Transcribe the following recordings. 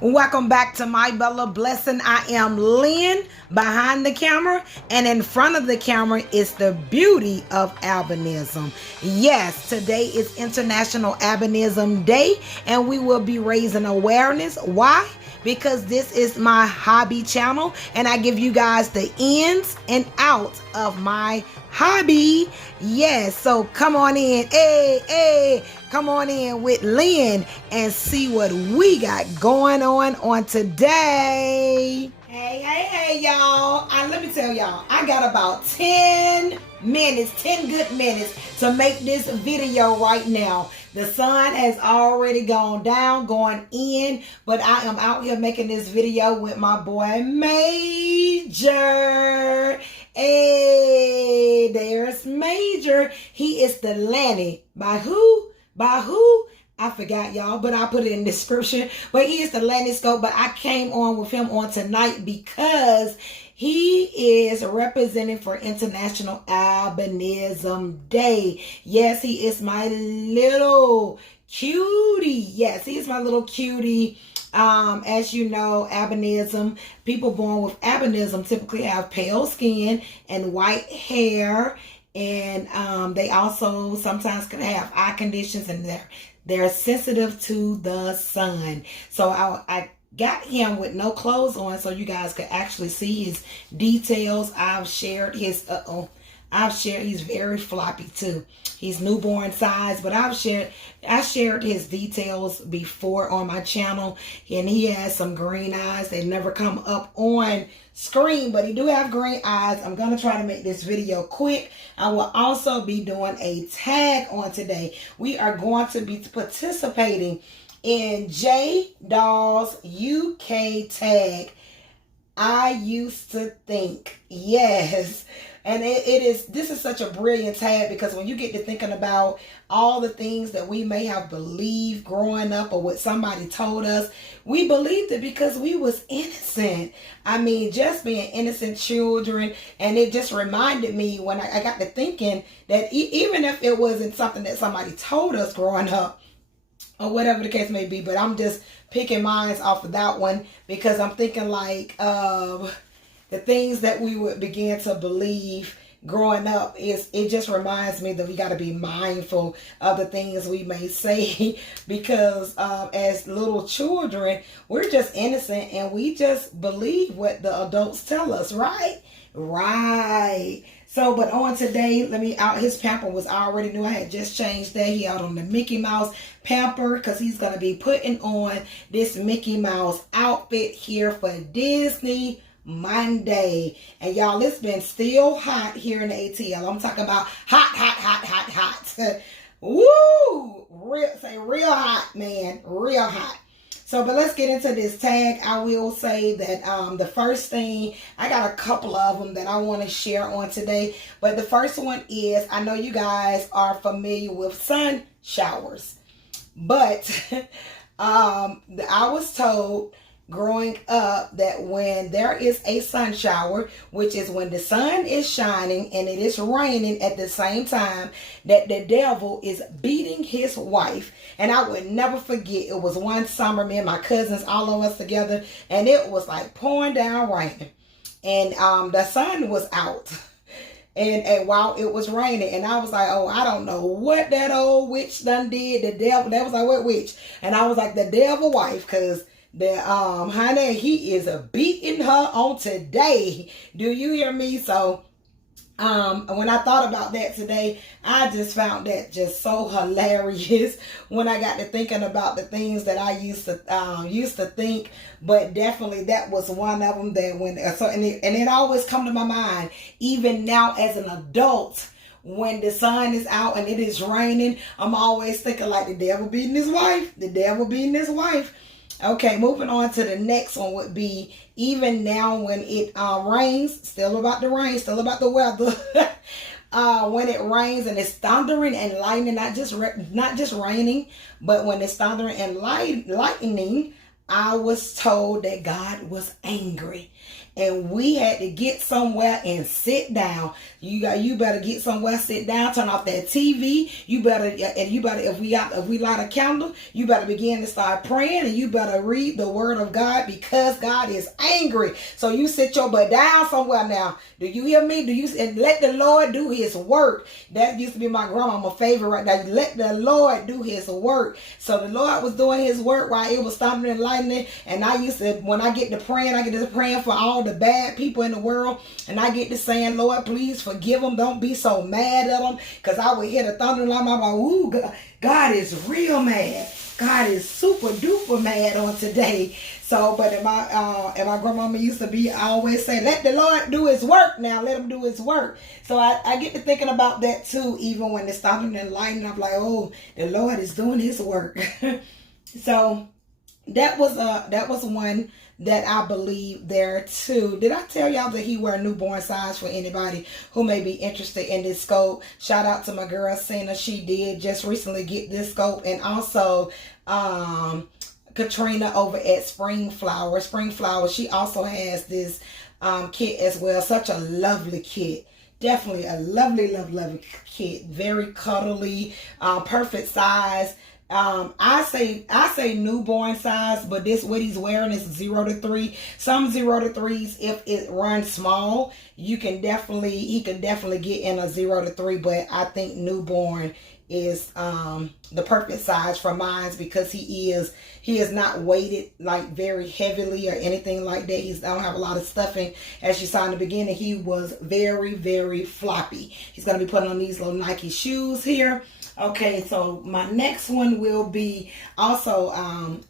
Welcome back to My Bella Blessing. I am Lynn behind the camera, and in front of the camera is the beauty of albinism. Yes, today is International Albinism Day, and we will be raising awareness. Why? Because this is my hobby channel, and I give you guys the ins and outs of my hobby. Yes, so come on in. Hey, come on in with Lynn and see what we got going on today. Hey, y'all. Let me tell y'all, I got about 10 good minutes to make this video right now. The sun has already gone down, going in, but I am out here making this video with my boy Major. Hey, there's Major. He is the Lanny. By who? I forgot, y'all, but I'll put it in the description. But he is the Lanny Scuplt, but I came on with him on tonight because he is representing for International Albinism Day. Yes, he is my little cutie. Yes, he is my little cutie. As you know, albinism, people born with albinism typically have pale skin and white hair. And they also sometimes can have eye conditions, and they're sensitive to the sun. So I got him with no clothes on so you guys could actually see his details. I've shared his he's very floppy too. He's newborn size, but I shared his details before on my channel, and he has some green eyes. They never come up on screen, but he do have green eyes. I'm going to try to make this video quick. I will also be doing a tag on today. We are going to be participating in J Doll's UK tag. I used to think, yes. And this is such a brilliant tag, because when you get to thinking about all the things that we may have believed growing up or what somebody told us, we believed it because we was innocent. I mean, just being innocent children. And it just reminded me when I got to thinking that even if it wasn't something that somebody told us growing up, or whatever the case may be, but I'm just picking minds off of that one because I'm thinking like the things that we would begin to believe growing up. It just reminds me that we got to be mindful of the things we may say because as little children, we're just innocent and we just believe what the adults tell us, right? Right. So, but on today, his pamper was already new. I had just changed that. He out on the Mickey Mouse pamper because he's going to be putting on this Mickey Mouse outfit here for Disney Monday. And y'all, it's been still hot here in the ATL. I'm talking about hot. Woo! Real hot, man. Real hot. So, but let's get into this tag. I will say that the first thing, I got a couple of them that I want to share on today. But the first one is, I know you guys are familiar with sun showers. But I was told growing up that when there is a sun shower, which is when the sun is shining and it is raining at the same time, that the devil is beating his wife. And I would never forget, it was one summer, me and my cousins, all of us together, and it was like pouring down rain, and the sun was out. And while it was raining, and I was like, oh, I don't know what that old witch done did. The devil, that was like, what witch? And I was like, the devil wife, because honey, he is beating her on today. Do you hear me? So when I thought about that today, I just found that just so hilarious when I got to thinking about the things that I used to think. But definitely that was one of them that it always come to my mind, even now as an adult. When the sun is out and it is raining, I'm always thinking like the devil beating his wife. The devil beating his wife. Okay, moving on to the next one would be, even now when it rains, still about the rain, still about the weather. When it rains and it's thundering and lightning, not just raining, but when it's thundering and lightning, I was told that God was angry. and we had to get somewhere and sit down. You better get somewhere, sit down, turn off that TV. You better if we light a candle, you better begin to start praying, and you better read the word of God, because God is angry. So you sit your butt down somewhere now. Do you hear me? And let the Lord do his work. That used to be my grandmama's favorite right now. Let the Lord do his work. So the Lord was doing his work while it was thundering and lightning. And I used to, when I get to praying for all the bad people in the world, and I get to saying, Lord, please forgive them. Don't be so mad at them. Because I would hear the thunder and I'm like, ooh, God is real mad. God is super duper mad on today. So, but and my grandmama used to be, I always say, let the Lord do his work now. Let him do his work. So I get to thinking about that too, even when it's thundering and lightning. I'm like, oh, the Lord is doing his work. So that was one that I believe there too. Did I tell y'all that he wear newborn size for anybody who may be interested in this scope? Shout out to my girl Cena. She did just recently get this scope. And also Katrina over at Spring Flower, she also has this kit as well. Such a lovely kit. Definitely a lovely kit. Very cuddly, perfect size. I say newborn size, but this what he's wearing is 0 to 3. Some 0 to 3s, if it runs small, he can definitely get in a 0 to 3. But I think newborn is the perfect size for mine, because he is not weighted like very heavily or anything like that. I don't have a lot of stuffing. As you saw in the beginning, he was very floppy. He's gonna be putting on these little Nike shoes here. Okay, so my next one will be also,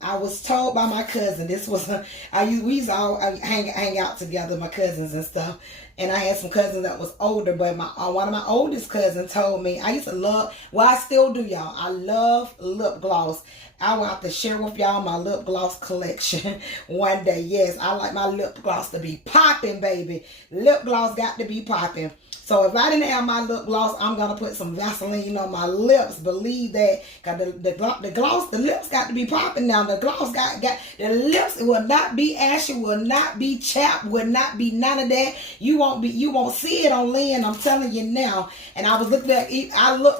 I was told by my cousin, we used to all hang out together, my cousins and stuff, and I had some cousins that was older, but one of my oldest cousins told me, I used to love, well, I still do, y'all, I love lip gloss. I will have to share with y'all my lip gloss collection one day. Yes, I like my lip gloss to be popping, baby. Lip gloss got to be popping. So if I didn't have my lip gloss, I'm going to put some Vaseline on my lips. Believe that. Because the lips got to be popping now. The gloss the lips will not be ashy, will not be chapped, will not be none of that. You won't see it on Lynn, I'm telling you now. And I looked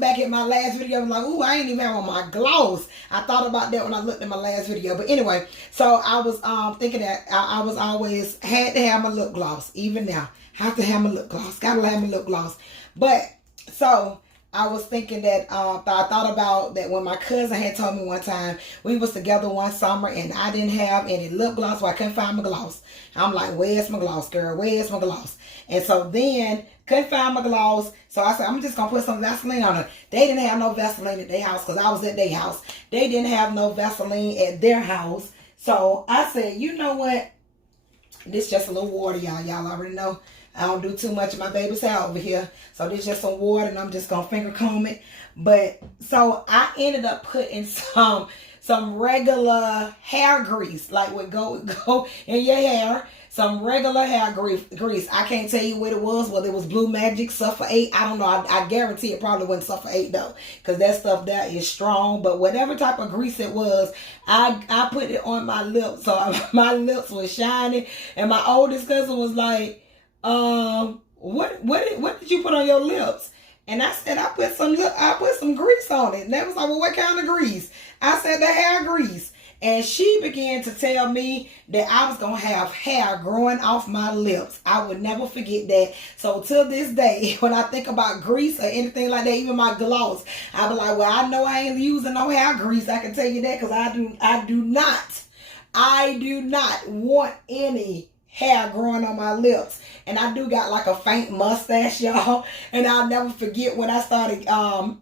back at my last video and like, ooh, I ain't even have on my gloss. I thought about that when I looked at my last video. But anyway, so I was thinking that I was always had to have my lip gloss, even now. Have to have my lip gloss. Gotta have my lip gloss. But so I was thinking that I thought about that when my cousin had told me one time, we was together one summer and I didn't have any lip gloss, so I couldn't find my gloss. I'm like, where's my gloss, girl? Where's my gloss? And so then couldn't find my gloss, so I said, I'm just gonna put some Vaseline on it. They didn't have no Vaseline at their house because I was at their house. They didn't have no Vaseline at their house. So I said, you know what? This just a little water, y'all. Y'all already know I don't do too much of my baby's hair over here. So this just some water and I'm just going to finger comb it. But so I ended up putting some regular hair grease, like would go in your hair. Some regular hair grease. I can't tell you what it was, whether it was Blue Magic, Sulfur 8. I don't know. I guarantee it probably wasn't Sulfur 8 though, because that stuff there is strong. But whatever type of grease it was, I put it on my lips. So my lips were shining. And my oldest cousin was like, what did you put on your lips? And I said, I put some grease on it. And they was like, well, what kind of grease? I said, the hair grease. And she began to tell me that I was going to have hair growing off my lips. I would never forget that. So till this day, when I think about grease or anything like that, even my gloss, I be like, well, I know I ain't using no hair grease. I can tell you that, because I do not want any hair growing on my lips. And I do got like a faint mustache, y'all. And I'll never forget when I started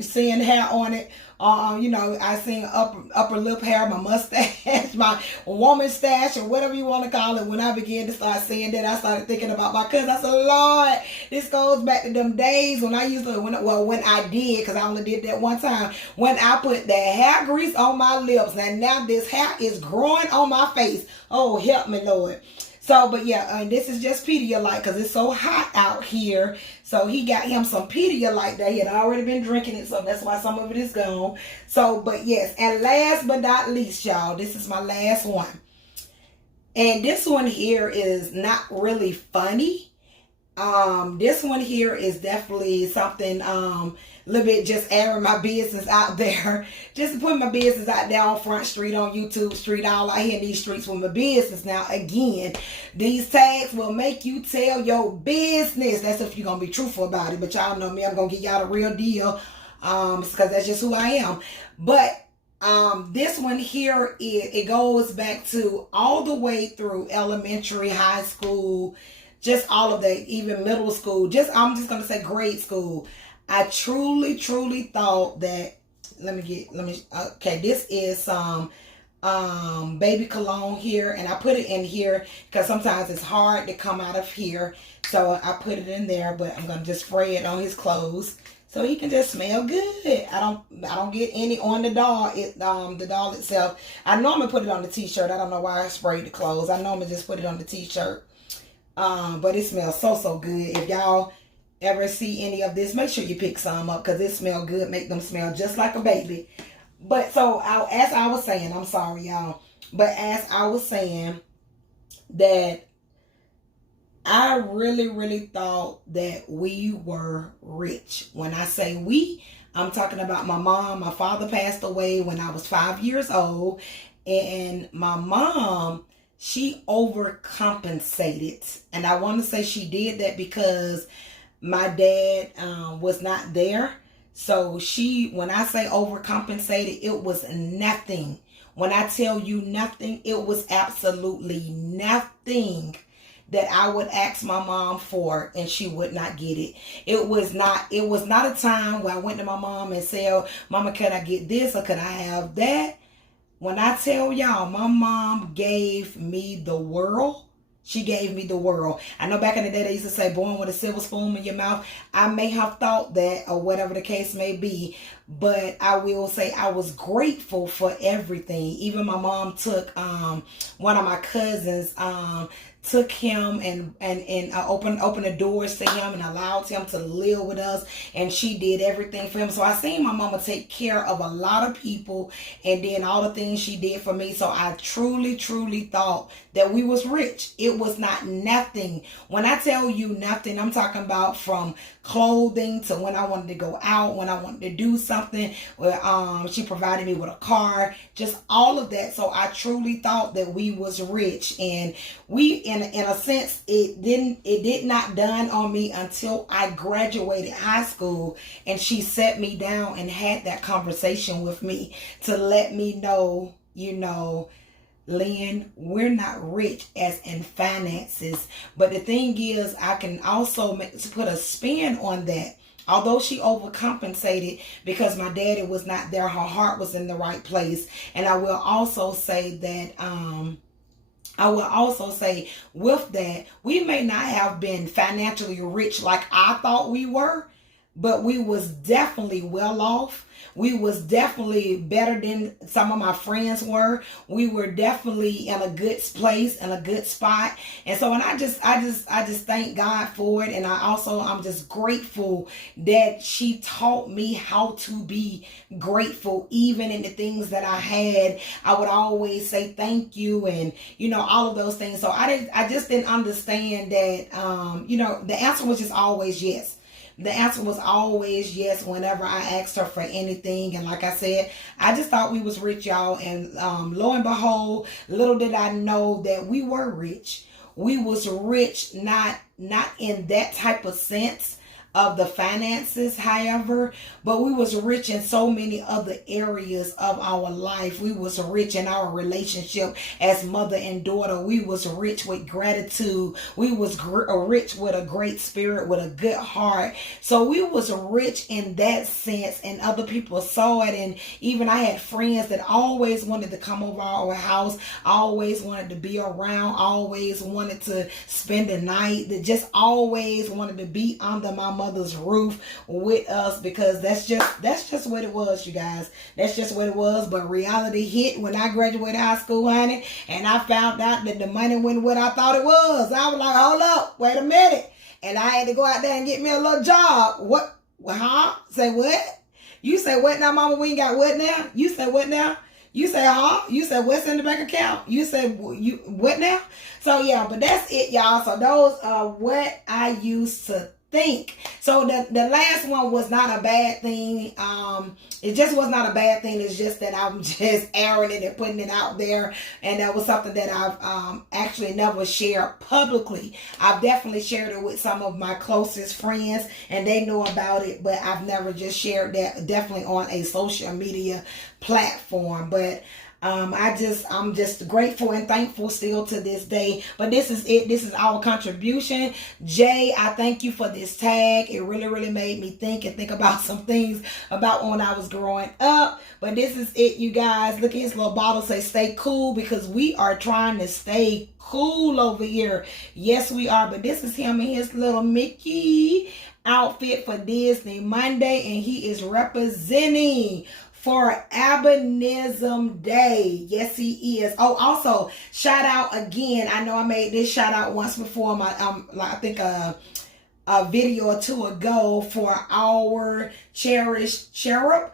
seeing hair on it. I seen upper lip hair, my mustache, my woman stash, or whatever you want to call it. When I began to start seeing that, I started thinking about my cousin. I said, Lord, this goes back to them days when I when I did, because I only did that one time, when I put the hair grease on my lips. Now this hair is growing on my face. Oh, help me, Lord. So, but yeah, this is just Pedialyte because it's so hot out here. So he got him some Pedialyte that he had already been drinking it. So that's why some of it is gone. So, but yes, and last but not least, y'all, this is my last one. And this one here is not really funny. This one here is definitely something, a little bit just airing my business out there. Just putting my business out there on Front Street, on YouTube Street, all out here in these streets with my business. Now, again, these tags will make you tell your business. That's if you're going to be truthful about it. But y'all know me, I'm going to give y'all the real deal. Because that's just who I am. But this one here, it goes back to all the way through elementary, high school, just all of that, even middle school, I'm just going to say grade school. I truly thought that, okay, this is some baby cologne here, and I put it in here because sometimes it's hard to come out of here. So I put it in there, but I'm going to just spray it on his clothes so he can just smell good. I don't get any on the doll. The doll itself. I normally put it on the t-shirt. I don't know why I sprayed the clothes. I normally just put it on the t-shirt. But it smells so good. If y'all ever see any of this, make sure you pick some up because it smells good. Make them smell just like a baby. But so as I was saying, I'm sorry y'all, but as I was saying that I really thought that we were rich. When I say we, I'm talking about my mom. My father passed away when I was 5 years old, and my mom, she overcompensated. And I want to say she did that because my dad was not there. So when I say overcompensated, it was nothing. When I tell you nothing, it was absolutely nothing that I would ask my mom for and she would not get it. It was not a time where I went to my mom and said, Mama, can I get this or can I have that? When I tell y'all, my mom gave me the world. She gave me the world. I know back in the day they used to say born with a silver spoon in your mouth. I may have thought that or whatever the case may be. But I will say I was grateful for everything. Even my mom took one of my cousins, took him and opened the doors to him and allowed him to live with us, and she did everything for him. So I seen my mama take care of a lot of people, and then all the things she did for me. So I truly thought that we was rich. It was not nothing. When I tell you nothing, I'm talking about from clothing to when I wanted to go out, when I wanted to do something, where she provided me with a car, just all of that. So I truly thought that we was rich, and we in a sense it did not dawn on me until I graduated high school, and she sat me down and had that conversation with me to let me know, Lynn, we're not rich as in finances. But the thing is, I can also put a spin on that. Although she overcompensated because my daddy was not there, her heart was in the right place. And I will also say that, with that, we may not have been financially rich like I thought we were, but we was definitely well off. We was definitely better than some of my friends were. We were definitely in a good place, in a good spot. And so, and I just thank God for it. And I'm just grateful that she taught me how to be grateful, even in the things that I had. I would always say thank you, and all of those things. So I just didn't understand that. The answer was just always yes. The answer was always yes whenever I asked her for anything. And like I said, I just thought we was rich, y'all. And lo and behold, little did I know that we were rich. We was rich, not in that type of sense of the finances, however, but we was rich in so many other areas of our life. We was rich in our relationship as mother and daughter. We was rich with gratitude. We was rich with a great spirit, with a good heart. So we was rich in that sense, and other people saw it. And even I had friends that always wanted to come over our house, always wanted to be around, always wanted to spend the night, that just always wanted to be under my mother's roof with us, because that's just what it was, you guys. That's just what it was. But reality hit when I graduated high school, honey, and I found out that the money wasn't what I thought it was. I was like, hold up, wait a minute. And I had to go out there and get me a little job. What? Huh? Say what? You say what now, mama? We ain't got what now? You say what now? You say, huh? You said, what's in the bank account? You said, you what now? So yeah, but that's it, y'all. So those are what I used to think. So the last one was not a bad thing. It just was not a bad thing. It's just that I'm just airing it and putting it out there, and that was something that I've actually never shared publicly. I've definitely shared it with some of my closest friends, and they know about it, but I've never just shared that definitely on a social media platform. But I'm just grateful and thankful still to this day. But this is it. This is our contribution. Jay, I thank you for this tag. It really, really made me think and think about some things about when I was growing up. But this is it, you guys. Look at his little bottle. Say, stay cool, because we are trying to stay cool over here. Yes, we are. But this is him in his little Mickey outfit for Disney Monday, and he is representing for Albinism Day. Yes, he is. Oh, also, shout out again. I know I made this shout out once before, my I think a video or two ago, for our cherished cherub.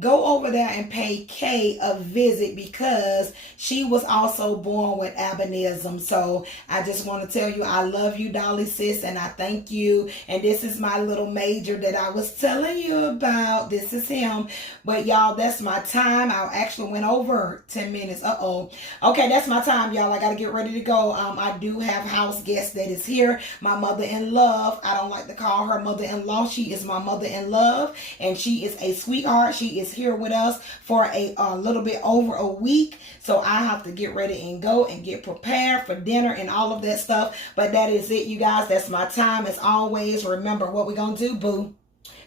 Go over there and pay Kay a visit, because she was also born with albinism. So I just want to tell you, I love you, Dolly sis, and I thank you. And this is my little major that I was telling you about. This is him. But y'all, that's my time. I actually went over 10 minutes. Okay, that's my time, y'all. I got to get ready to go. I do have house guests that is here. My mother-in-law. I don't like to call her mother-in-law. She is my mother-in-law, and she is a sweetheart. She is here with us for a little bit over a week, so I have to get ready and go and get prepared for dinner and all of that stuff. But that is it, you guys. That's my time. As always, remember what we're gonna do, boo.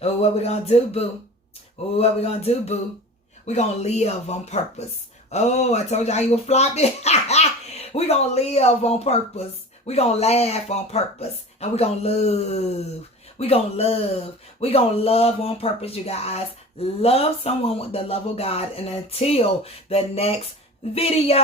What we're gonna do, boo. What we're gonna do, boo. We're gonna live on purpose. Oh, I told y'all you were floppy. We're gonna live on purpose. We're gonna laugh on purpose, and we're gonna love. We're going to love. We're going to love on purpose, you guys. Love someone with the love of God. And until the next video.